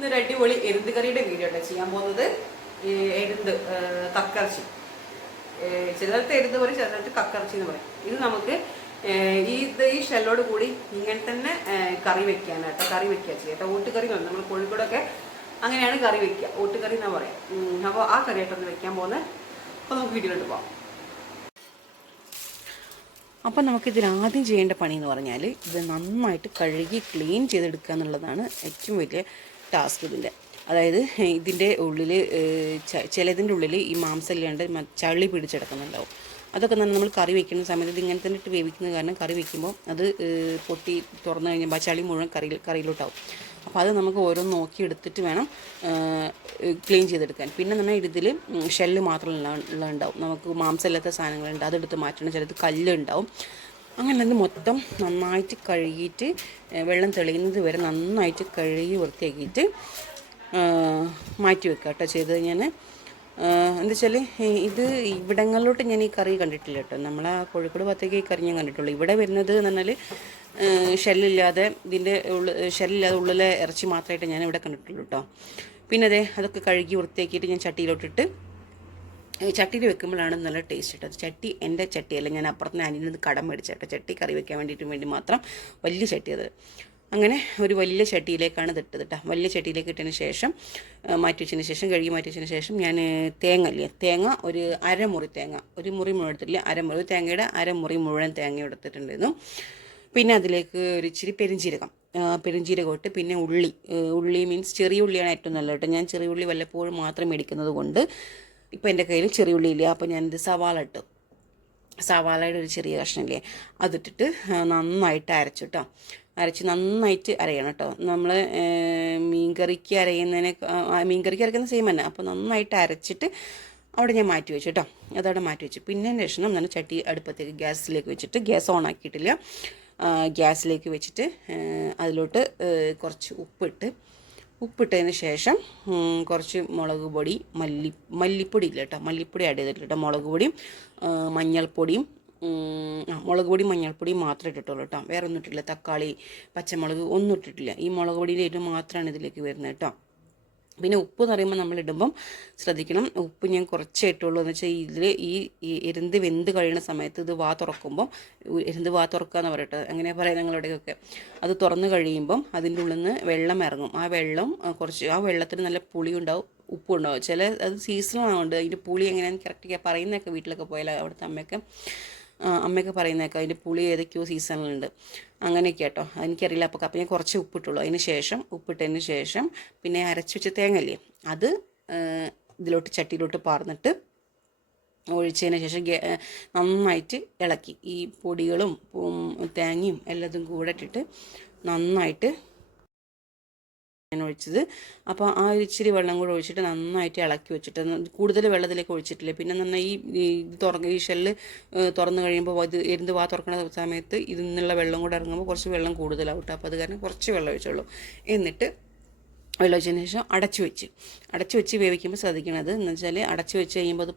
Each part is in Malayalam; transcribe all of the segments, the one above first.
ഇന്നൊരു അടിപൊളി എരുന്ത് കറിയുടെ വീഡിയോ ആണ് ചെയ്യാൻ പോകുന്നത്. എരുന്ത് കക്കറച്ചി. ചിലർക്ക് എരുന്ന് പറയും ചിലർക്ക് കക്കറച്ചി എന്ന് പറയും. ഇത് നമുക്ക് ഈ ഇത് ഈ ഷെല്ലോട് കൂടി ഇങ്ങനെ തന്നെ കറി വെക്കാനാണ് കറി വെക്കുക ചെയ്യുക ഓട്ടുകറി എന്ന് നമ്മൾ കോഴിക്കോടൊക്കെ അങ്ങനെയാണ് കറി വെക്കുക ഓട്ടുകറി എന്നാ പറയാം. അപ്പോൾ ആ കറിയായിട്ടൊന്ന് വെക്കാൻ പോകുന്നത് അപ്പോൾ നമുക്ക് വീഡിയോയിലോട്ട് പോകാം അപ്പോൾ നമുക്കിതിലാദ്യം ചെയ്യേണ്ട പണി എന്ന് പറഞ്ഞാൽ ഇത് നന്നായിട്ട് കഴുകി ക്ലീൻ ചെയ്തെടുക്കുക എന്നുള്ളതാണ് ഏറ്റവും വലിയ ടാസ്ക് ഇതിന്റെ അതായത് ഇതിന്റെ ഉള്ളിൽ ചിലതിന്റെ ഉള്ളിൽ ഈ മാംസം ഇല്ലാണ്ട് മ- ചളി പിടിച്ചെടുക്കുന്നുണ്ടാവും. അതൊക്കെ തന്നെ നമ്മൾ കറി വെക്കുന്ന സമയത്ത് ഇതിങ്ങനെ തന്നെ ഇട്ട് വേവിക്കുന്നത് കാരണം കറി വെക്കുമ്പോൾ അത് പൊട്ടി തുറന്നു കഴിഞ്ഞപ്പോൾ ചളി മുഴുവൻ കറിയിൽ കറിയിലോട്ടാവും. അപ്പോൾ അത് നമുക്ക് ഓരോന്ന് നോക്കി എടുത്തിട്ട് വേണം ക്ലീൻ ചെയ്തെടുക്കാൻ. പിന്നെ നമ്മൾ ഇതിൽ ഷെല്ല് മാത്രമല്ല ഉണ്ടാവും നമുക്ക് മാംസമില്ലാത്ത സാധനങ്ങളുണ്ട് അതെടുത്ത് മാറ്റണം. ചിലത് കല്ല് ഉണ്ടാവും അങ്ങനെ അത് മൊത്തം നന്നായിട്ട് കഴുകിയിട്ട് വെള്ളം തെളിയുന്നത് വരെ നന്നായിട്ട് കഴുകി വൃത്തിയാക്കിയിട്ട് മാറ്റി വെക്കുക കേട്ടോ ചെയ്തത് ഞാൻ എന്താ വെച്ചാൽ ഇത് ഇവിടങ്ങളിലോട്ട് ഞാൻ ഈ കറി കണ്ടിട്ടില്ല കേട്ടോ. നമ്മളെ കോഴിക്കോട് ഭാഗത്തേക്ക് ഈ കറി ഞാൻ കണ്ടിട്ടുള്ളൂ. ഇവിടെ വരുന്നത് എന്ന് പറഞ്ഞാൽ ഷെല്ലില്ലാതെ ഇതിന്റെ ഉള്ളിൽ ഷെല്ലില്ലാതെ ഉള്ളിലെ ഇറച്ചി മാത്രമായിട്ട് ഞാൻ ഇവിടെ കണ്ടിട്ടുള്ളൂ കേട്ടോ. പിന്നെ അതെ അതൊക്കെ കഴുകി വൃത്തിയാക്കിയിട്ട് ഞാൻ ചട്ടിയിലോട്ടിട്ട് ചട്ടിയിൽ വെക്കുമ്പോഴാണ് നല്ല ടേസ്റ്റ് കിട്ടുന്നത് ചട്ടി എന്റെ ചട്ടിയല്ല ഞാൻ അപ്പുറത്ത് ആനിയിൽ നിന്ന് കടം മേടിച്ചേട്ടോ ചട്ടി കറി വെക്കാൻ വേണ്ടിയിട്ട് വേണ്ടി മാത്രം വലിയ ചട്ടി അത്. അങ്ങനെ ഒരു വലിയ ചട്ടിയിലേക്കാണ് ഇത് ഇട്ടത് കേട്ടോ. വലിയ ചട്ടിയിലേക്ക് ഇട്ടതിന് ശേഷം മാറ്റി വെച്ചതിന് ശേഷം കഴുകി മാറ്റി വെച്ചതിന് ശേഷം ഞാൻ തേങ്ങ ഇല്ലേ തേങ്ങ ഒരു അരമുറി തേങ്ങ ഒരു മുറി മുഴുവൻ എടുത്തില്ല അരമുറി. തേങ്ങയുടെ അരമുറി മുഴുവൻ തേങ്ങ എടുത്തിട്ടുണ്ടായിരുന്നു. പിന്നെ അതിലേക്ക് ഒരു ഇച്ചിരി പെരിഞ്ചീരകം പെരിഞ്ചീരകം ഇട്ട് പിന്നെ ഉള്ളി. ഉള്ളി മീൻസ് ചെറിയ ഉള്ളിയാണ് ഏറ്റവും നല്ലത് കേട്ടോ. ഞാൻ ചെറിയ ഉള്ളി വല്ലപ്പോഴും മാത്രം മേടിക്കുന്നത് കൊണ്ട് ഇപ്പോൾ എന്റെ കയ്യിൽ ചെറിയ ഉള്ളി ഇല്ല അപ്പോൾ ഞാനിത് സവാള ഇട്ടു. സവാളയുടെ ഒരു ചെറിയ കഷ്ണമില്ലേ അതിട്ടിട്ട് നന്നായിട്ട് അരച്ചു കേട്ടോ അരച്ച് നന്നായിട്ട് അരയണം കേട്ടോ നമ്മൾ മീൻകറിക്ക് അരയുന്നതിനെ മീൻകറിക്ക് അരക്കുന്ന സെയിം തന്നെ. അപ്പോൾ നന്നായിട്ട് അരച്ചിട്ട് അവിടെ ഞാൻ മാറ്റി വെച്ചു കേട്ടോ അതവിടെ മാറ്റി വെച്ചു. പിന്നെ ശേഷം നമ്മൾ ചട്ടി അടുപ്പത്തേക്ക് ഗ്യാസിലേക്ക് വെച്ചിട്ട് ഗ്യാസ് ഓൺ ആക്കിയിട്ടില്ല. ഗ്യാസിലേക്ക് വെച്ചിട്ട് അതിലോട്ട് കുറച്ച് ഉപ്പിട്ട് ഉപ്പിട്ടതിന് ശേഷം കുറച്ച് മുളക് പൊടി മല്ലി മല്ലിപ്പൊടി ഇല്ല കേട്ടോ മല്ലിപ്പൊടി ആഡ് ചെയ്തിട്ടില്ല കേട്ടോ മുളക് പൊടിയും മഞ്ഞൾപ്പൊടിയും മുളക് പൊടി മഞ്ഞൾപ്പൊടി മാത്രമേ ഇട്ടിട്ടുള്ളൂ കേട്ടോ വേറെ ഒന്നും ഇട്ടിട്ടില്ല. തക്കാളി പച്ചമുളക് ഒന്നും ഇട്ടിട്ടില്ല. ഈ മുളക് പൊടിയിലേറ്റ് മാത്രമാണ് ഇതിലേക്ക് വരുന്നത് കേട്ടോ പിന്നെ ഉപ്പ് എന്ന് പറയുമ്പോൾ നമ്മൾ ഇടുമ്പം ശ്രദ്ധിക്കണം. ഉപ്പ് ഞാൻ കുറച്ചേ ഇട്ടുള്ളൂ. എന്ന് വെച്ചാൽ ഇതിൽ ഈ എരുന്ത് വെന്ത് കഴിയുന്ന സമയത്ത് ഇത് വാ തുറക്കുമ്പോൾ എരുന്ത് വാ തുറക്കുക എന്ന് പറയട്ടെ. അങ്ങനെ പറയാം ഞങ്ങളുടെയൊക്കെ അത് തുറന്ന് കഴിയുമ്പം അതിന്റെ ഉള്ളിൽ നിന്ന് വെള്ളം ഇറങ്ങും. ആ വെള്ളം കുറച്ച് ആ വെള്ളത്തിന് നല്ല പുളി ഉണ്ടാവും ഉപ്പും ഉണ്ടാവും. ചില അത് സീസണായതുകൊണ്ട് അതിന്റെ പുളി എങ്ങനെയാണെന്ന് കറക്റ്റ് പറയുന്നതൊക്കെ വീട്ടിലൊക്കെ പോയാൽ അവിടുത്തെ അമ്മയൊക്കെ അമ്മയൊക്കെ പറയുന്നേക്കാം അതിന്റെ പുളി ഏതൊക്കെയോ സീസണിലുണ്ട്. അങ്ങനെയൊക്കെ കേട്ടോ എനിക്കറിയില്ല. അപ്പോൾ കപ്പ ഞാൻ കുറച്ച് ഉപ്പിട്ടുള്ളൂ. അതിന് ശേഷം ഉപ്പിട്ടതിന് ശേഷം പിന്നെ അരച്ചു വെച്ച തേങ്ങല്ലേ അത് ഇതിലോട്ട് ചട്ടിയിലോട്ട് പാർന്നിട്ട് ഒഴിച്ചതിന് ശേഷം നന്നായിട്ട് ഇളക്കി. ഈ പൊടികളും തേങ്ങയും എല്ലാതും കൂടെ ഇട്ടിട്ട് നന്നായിട്ട് ഞാൻ ഒഴിച്ചത്. അപ്പോൾ ആ ഒരു ഇച്ചിരി വെള്ളം കൂടെ ഒഴിച്ചിട്ട് നന്നായിട്ട് ഇളക്കി വെച്ചിട്ട് കൂടുതൽ വെള്ളത്തിലേക്ക് ഒഴിച്ചിട്ടില്ല. പിന്നെ നന്നായി ഈ തുറന്ന് ഈ ഷെല്ല് തുറന്നു കഴിയുമ്പോൾ ഇത് എരുന്ന് വാ തുറക്കുന്ന സമയത്ത് ഇതിൽ നിന്നുള്ള വെള്ളം കൂടെ ഇറങ്ങുമ്പോൾ കുറച്ച് വെള്ളം കൂടുതലാവും കേട്ടോ അപ്പോൾ അത് കാരണം കുറച്ച് വെള്ളം ഒഴിച്ചുള്ളൂ. എന്നിട്ട് വെള്ളം ഒഴിച്ചതിന് ശേഷം അടച്ചു വെച്ച്. അടച്ചു വെച്ച് വേവിക്കുമ്പോൾ ശ്രദ്ധിക്കണത് എന്ന് വെച്ചാൽ അടച്ചു വെച്ച് കഴിയുമ്പോൾ അത്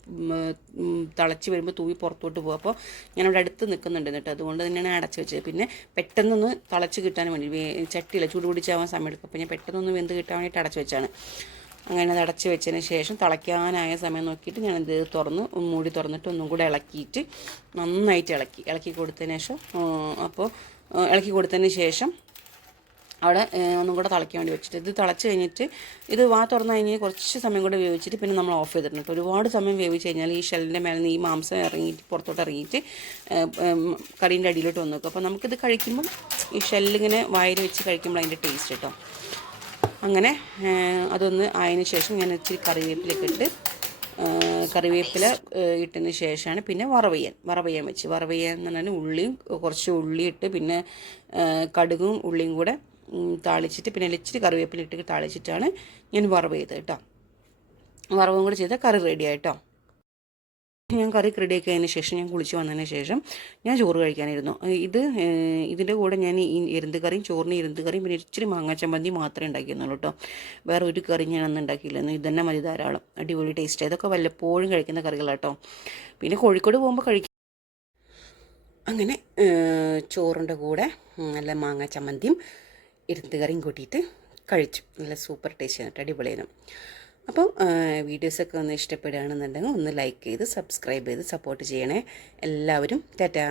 തിളച്ച് വരുമ്പോൾ തൂവി പുറത്തോട്ട് പോകും അപ്പോൾ ഞാനവിടെ അടുത്ത് നിൽക്കുന്നുണ്ട് എന്നിട്ട്. അതുകൊണ്ട് തന്നെയാണ് അടച്ചു വെച്ചത്. പിന്നെ പെട്ടെന്നൊന്ന് തിളച്ച് കിട്ടാൻ വേണ്ടി ചട്ടിയില്ല. ചൂട് പിടിച്ചാവാൻ സമയം എടുക്കും അപ്പോൾ ഞാൻ പെട്ടെന്നൊന്ന് വെന്ത് കിട്ടാൻ വേണ്ടിയിട്ട് അടച്ചു വെച്ചാണ്. അങ്ങനെ അത് അടച്ച് വെച്ചതിന് ശേഷം തിളയ്ക്കാനായ സമയം നോക്കിയിട്ട് ഞാൻ ഞാനത് തുറന്ന് മൂടി തുറന്നിട്ട് ഒന്നും കൂടെ ഇളക്കിയിട്ട് നന്നായിട്ട് ഇളക്കി. ഇളക്കി കൊടുത്തതിന് ശേഷം അപ്പോൾ ഇളക്കി കൊടുത്തതിന് ശേഷം അവിടെ ഒന്നും കൂടെ തിളയ്ക്കാൻ വേണ്ടി വെച്ചിട്ട്. ഇത് തിളച്ച് കഴിഞ്ഞിട്ട് ഇത് വാ തുറന്ന് കഴിഞ്ഞ് കുറച്ച് സമയം കൂടെ വേവിച്ചിട്ട് പിന്നെ നമ്മൾ ഓഫ് ചെയ്തിട്ടുണ്ട് ഒരുപാട് സമയം വേവിച്ച് കഴിഞ്ഞാൽ ഈ ഷെല്ലിന്റെ മേലെ നിന്ന് ഈ മാംസം ഇറങ്ങിയിട്ട് പുറത്തോട്ട് ഇറങ്ങിയിട്ട് കടീന്റെ അടിയിലോട്ട് വന്നു നോക്കും അപ്പോൾ നമുക്കിത് കഴിക്കുമ്പം ഈ ഷെല്ലിങ്ങനെ വായിൽ വെച്ച് കഴിക്കുമ്പോൾ അതിന്റെ ടേസ്റ്റ് കേട്ടോ. അങ്ങനെ അതൊന്ന് ആയതിന് ശേഷം ഞാൻ ഇച്ചിരി കറിവേപ്പിലൊക്കെ ഇട്ട് കറിവേപ്പില ഇട്ടതിന് ശേഷമാണ് പിന്നെ വറവയ്യാൻ വറവയ്യാൻ വെച്ച്. വറവയ്യാൻ എന്ന് പറഞ്ഞാൽ ഉള്ളിയും കുറച്ച് ഉള്ളി ഇട്ട് പിന്നെ കടുകും ഉള്ളിയും കൂടെ താളിച്ചിട്ട് പിന്നെ ഇച്ചിരി കറിവേപ്പില ഇട്ട് താളിച്ചിട്ടാണ് ഞാൻ വറവ് ചെയ്തത് കേട്ടോ. വറവും കൂടെ ചെയ്താൽ കറി റെഡി ആയിട്ടോ ഞാൻ കറി റെഡിയാക്കി അതിന് ശേഷം ഞാൻ കുളിച്ച് വന്നതിന് ശേഷം ഞാൻ ചോറ് കഴിക്കാനിരുന്നു ഏഹ് ഇത് ഇതിന്റെ കൂടെ ഞാൻ ഈ എരുന്ത് കറിയും ചോറിന് എരുന്ത് കറിയും പിന്നെ ഇച്ചിരി മാങ്ങാ ചമ്മന്തി മാത്രമേ ഉണ്ടാക്കിയിരുന്നുള്ളൂ കേട്ടോ. വേറെ ഒരു കറി ഞാൻ അന്ന് ഉണ്ടാക്കിയില്ലായിരുന്നു. ഇത് തന്നെ മതി ധാരാളം. അടിപൊളി ടേസ്റ്റ് ഇതൊക്കെ വല്ലപ്പോഴും കഴിക്കുന്ന കറികളാട്ടോ പിന്നെ കോഴിക്കോട് പോകുമ്പോൾ കഴിക്കും അങ്ങനെ ചോറിന്റെ കൂടെ നല്ല മാങ്ങാ ചമ്മന്തിയും എരുന്ത് കറിയും കൂട്ടിയിട്ട് കഴിച്ചു. നല്ല സൂപ്പർ ടേസ്റ്റ് ആയിട്ട് അടിപൊളിയാണ്. അപ്പം വീഡിയോസൊക്കെ ഒന്ന് ഇഷ്ടപ്പെടുകയാണെന്നുണ്ടെങ്കിൽ ഒന്ന് ലൈക്ക് ചെയ്ത് സബ്സ്ക്രൈബ് ചെയ്ത് സപ്പോർട്ട് ചെയ്യണേ. എല്ലാവരും ടാറ്റാ.